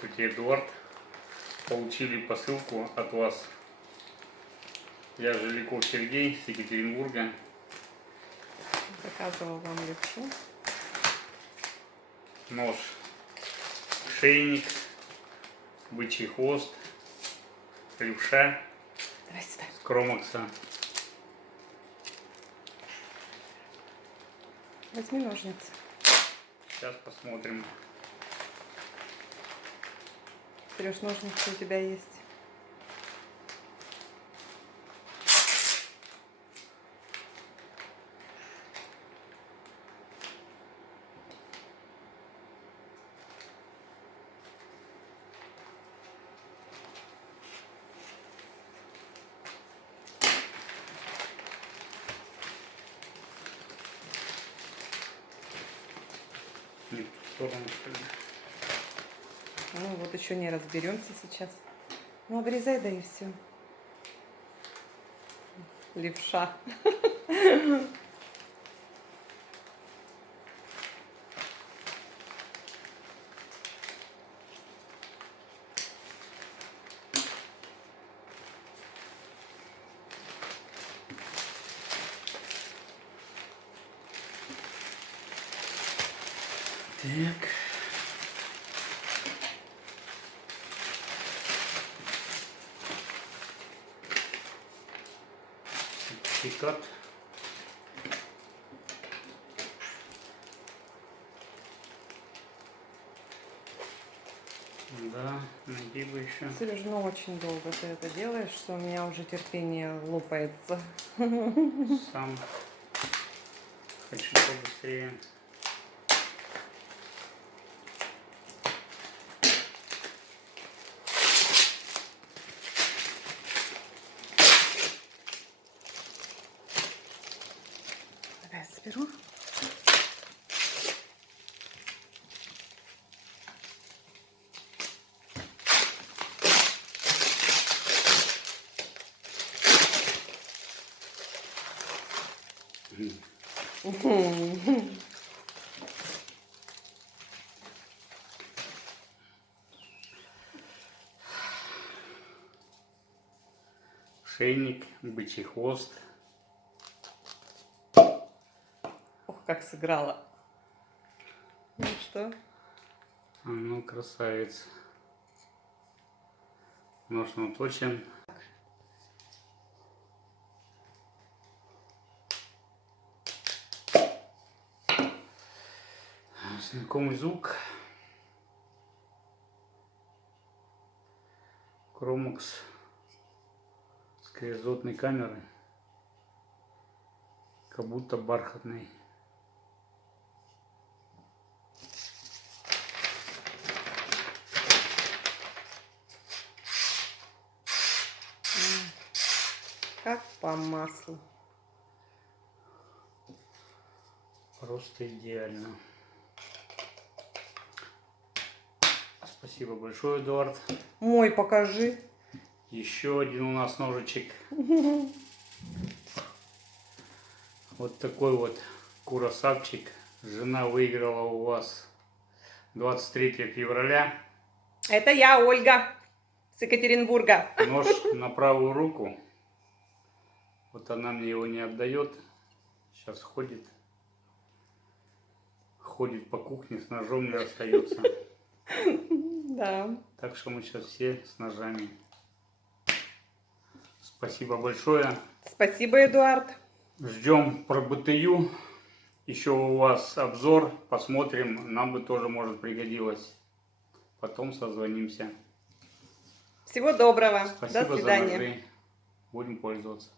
Здравствуйте, Эдуард. Получили посылку от вас. Я Жиляков Сергей с Екатеринбурга. Заказывал вам левшу. Нож, шейник, бычий хвост, левша с Кромакса. Возьми ножницы. Сейчас посмотрим. Сереж, ножницы у тебя есть. Не в ту сторону, что ли? Ну вот еще не разберемся сейчас. Ну обрезай, да и все. Левша. Так. Сертификат. Да, найди бы еще. Сереж, ну очень долго ты это делаешь, что у меня уже терпение лопается. Сам хочу побыстрее. Давай заберу. Шейник, бычий хвост. Ох, как сыграла. Ну что? Ну, красавец. Нож наточен. Знакомый звук. Кромакс с криозотной камерой. Как будто бархатный. Как по маслу. Просто идеально. Спасибо большое, Эдуард. Мой покажи. Еще один у нас ножичек. Вот такой вот курасавчик. Жена выиграла у вас 23 февраля. Это я, Ольга, с Екатеринбурга. Нож на правую руку. Вот она мне его не отдает. Сейчас ходит по кухне с ножом, не остается. Да. Так что мы сейчас все с ножами. Спасибо большое. Спасибо, Эдуард. Ждем про БТЮ. Еще у вас обзор. Посмотрим. Нам бы тоже может пригодилось. Потом созвонимся. Всего доброго. Спасибо До свидания. за ножи. Будем пользоваться.